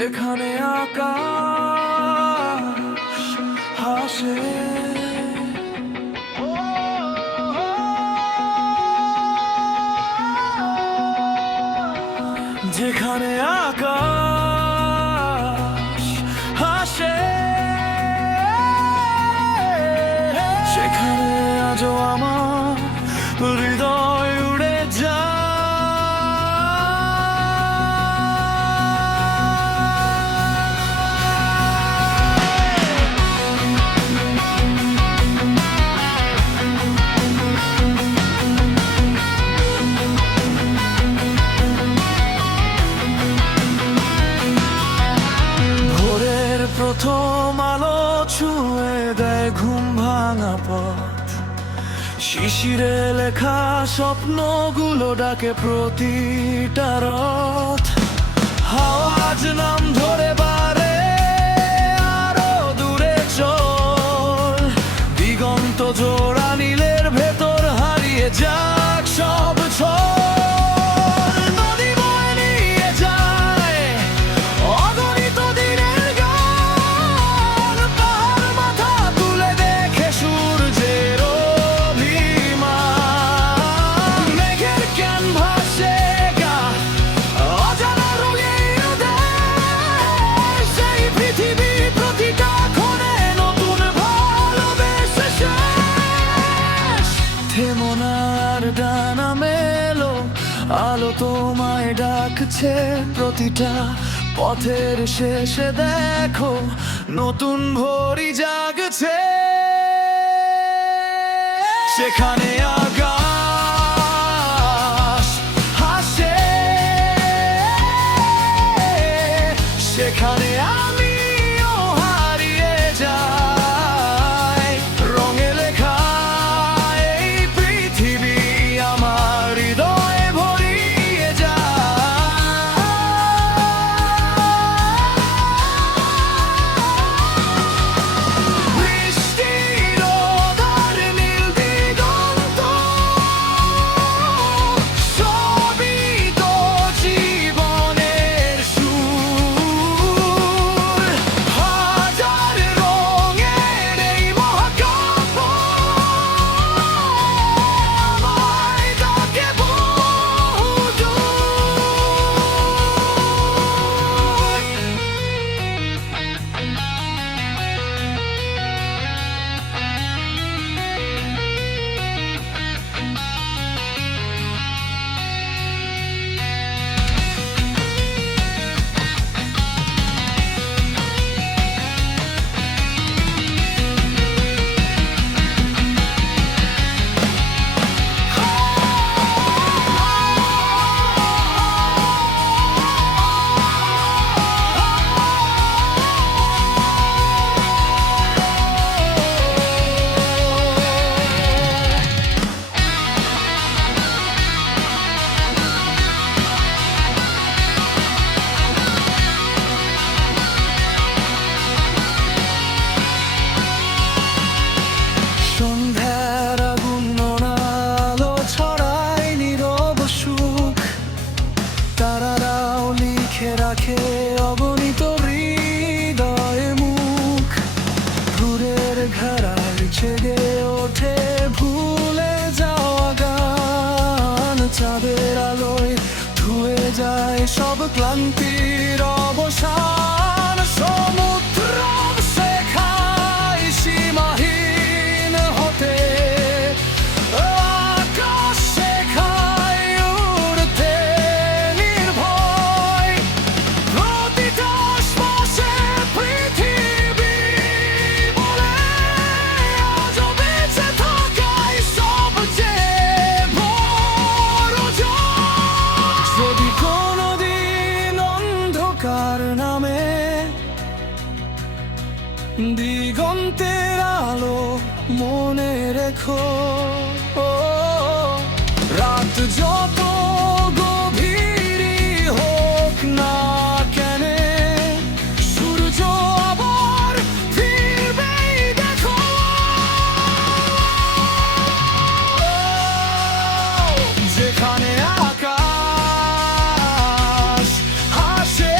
যেখানে আকাশ হাসে, যেখানে আকাশ হাসে, সেখানে আজও আমার হৃদয় উড়ে যায়। ভোরের প্রথম আলো ছুঁয়ে দেয় ঘুম ভাঙা পথ, শিশিরে লেখা স্বপ্নগুলো ডাকে প্রতিটা রথ। হাওয়াজ নাম ধরে বারে আরো দূরে চল, দিগন্ত জোড়া নীলের ভেতর হারিয়ে যাক সব ছল। নদী বয়ে নিয়ে যায় অগণিত দিনের গান, পাহাড় মাথা তুলে দেখে সূর্যের অভিমান। মেঘের ক্যানভাসে গা অজানা রঙের দেশ, সেই পৃথিবী প্রতিটা ক্ষণে নতুন ভালোবেসে শেষ। থেমো না আর ডানা মেলো, আলো তোমায় ডাকছে প্রতিটা পথের শেষে দেখো নতুন ভোরই জাগছে। সেখানে আকাশ হাসে, সেখানে আমিও হারিয়ে যাই। রঙে লেখা এই পৃথিবী আমার হৃদয়ে ভরিয়ে যায়। বৃষ্টি রোদ আর নীল দিগন্ত, সবই তো জীবনের সুর। হাজার রঙের এই মহাকাব্য আমায় ডাকে বহুদূর। সন্ধ্যার আগুন আলো ছড়ায় নীরব সুখ, তারারাও লিখে রাখে অগণিত হৃদয়ে মুখ। ভোরের ঘরার জেগে ওঠে ভুলে যাওয়া গান, চাঁদের আলোয় ধুয়ে যায় সব ক্লান্তির অবসান। সমুদ্র শেখায় সীমাহীন হতে, আকাশ শেখায় উড়তে নির্ভয়। প্রতিটা শ্বাসে পৃথিবী বলে আজও বেঁচে থাকাই সবচেয়ে বড় জয়। যদি কোনোদিন অন্ধকার নামে, দিগন্তের আলো মনে রেখো। রাত যত গভীরই হোক না কেন, সূর্য আবার ফিরবেই দেখো। যেখানে আকাশ হাসে,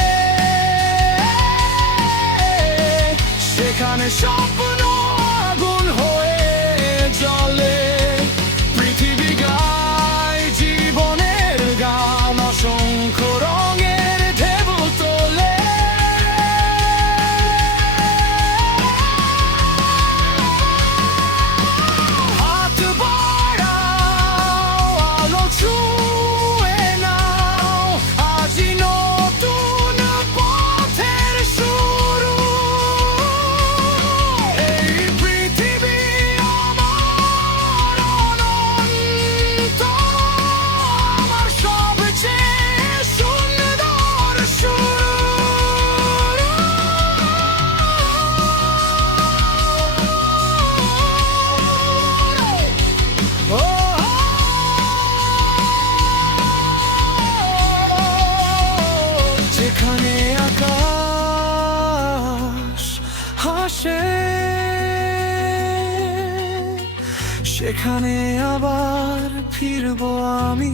সেখানে আবার ফিরবো আমি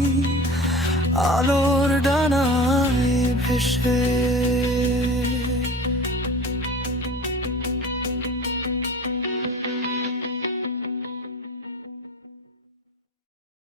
আলোর ডানায় ভেসে।